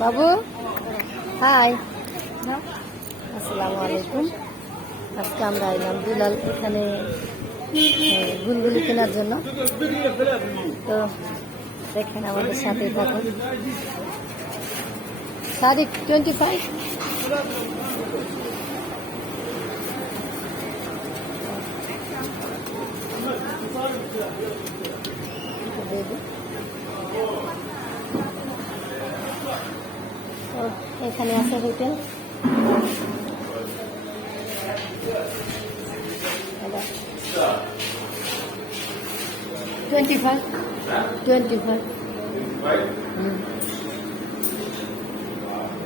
বাবু high, আসসালামু আলাইকুম। আজকে আমরা এলাম দুলাল এখানে গুলগুলি কেনার জন্য। তো দেখেন আমাদের সাথে থাকুন। সাদিক 25 এখানে আছে হোটেল। $25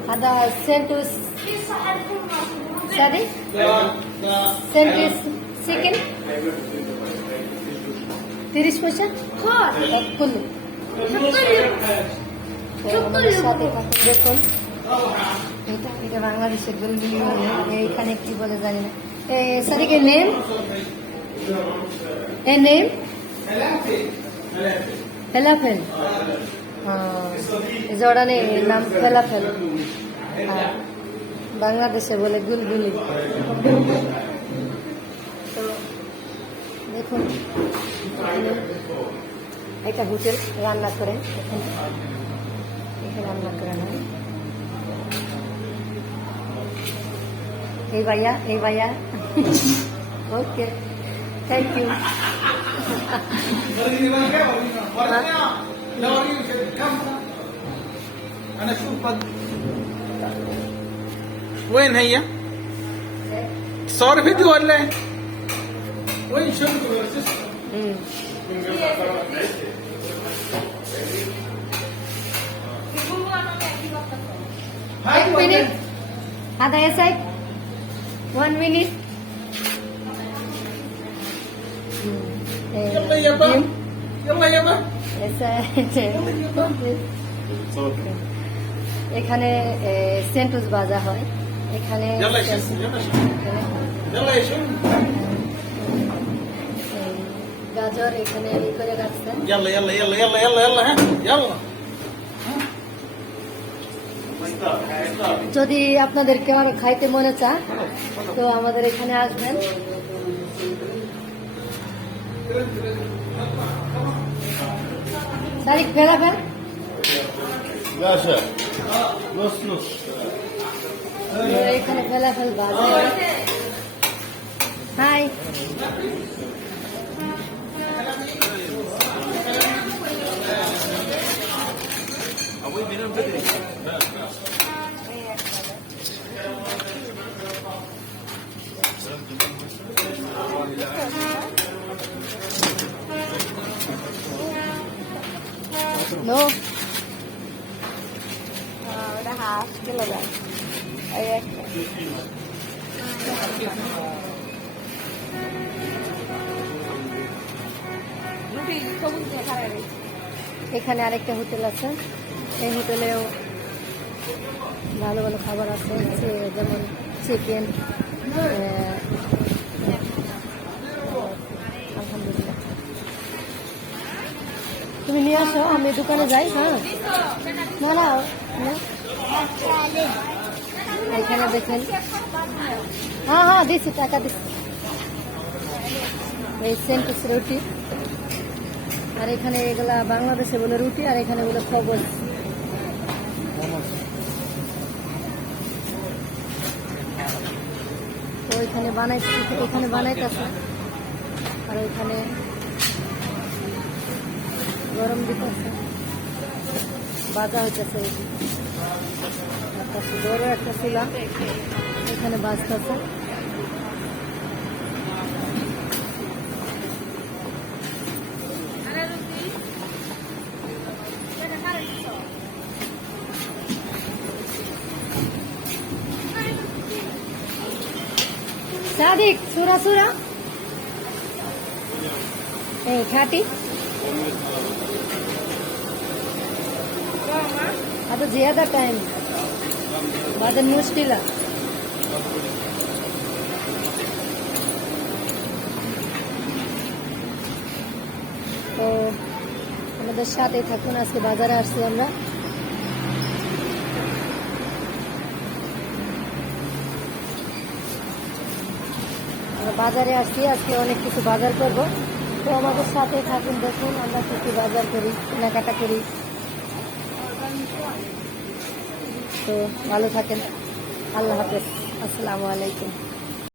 هذا سنتوس سادي سنتوس চিকেন 30 পয়সা كله দেখুন এটা বাংলাদেশের গুলগুলি এইখানে কি বলে জানি না। সাদিকের নেম নেম ফেলাফেল, জর্ডানের নাম ফেলাফেল, বাংলাদেশে বলে গুলগুলি। তো দেখুন এটা হোটেল রান্না করে, এখানে রান্না করে না। এই ভাইয়া ওকে, থ্যাংক ইউ। وين هي؟ صار فيديو ولا ايه؟ وين شنطة एक मिनिट, आता या साहेब 1 मिनिट। يلا يابا يلا يابا এখানে সেন্টোস বাজা হয় এখানে। يلا يا شيخ يلا يا شيخ গাজর এখানে ই করে রাখছেন। يلا يلا يلا يلا يلا يلا ها يلا যদি আপনাদেরকে আরো খাইতে মনে চায় তো আমাদের এখানে আসবেন। তারিখ ফেলাফেল باشا نص نص এখানে ফেলাফেল বাজার। Hi, no udah half kilo kan ayo এখানে আরেকটা হোটেল আছে, এই হোটেলেও ভালো ভালো খাবার আছে, যেমন চিকেন। আলহামদুলিল্লাহ, তুমি নিয়ে আসো, আমি দোকানে যাই। হ্যাঁ না না এখানে দেখেন। হ্যাঁ হ্যাঁ দিচ্ছি, টাকা দিচ্ছি। এই সেন্টোস রুটি, আর এখানে এগুলা বাংলাদেশে বলে রুটি, আর এখানে বলে খবর। তো এখানে বানাইতেছে, আর ওইখানে গরম দিতেছে, বাজা হইতেছে। বড় একটা চুলা এখানে বাজতেছে। सादिक सूरा सूरा ठाटी अब ज्यादा टाइम बाद मुश्किल है। তো আমাদের সাথে থাকুন। আজকে বাজারে আসছি আমরা। বাজারে আসছি, আজকে অনেক কিছু বাজার করব। তো আমাদের সাথে থাকুন, দেখুন আমরা কিছু বাজার করি, কেনাকাটা করি। তো ভালো থাকেন, আল্লাহ হাফেজ, আসসালামু আলাইকুম।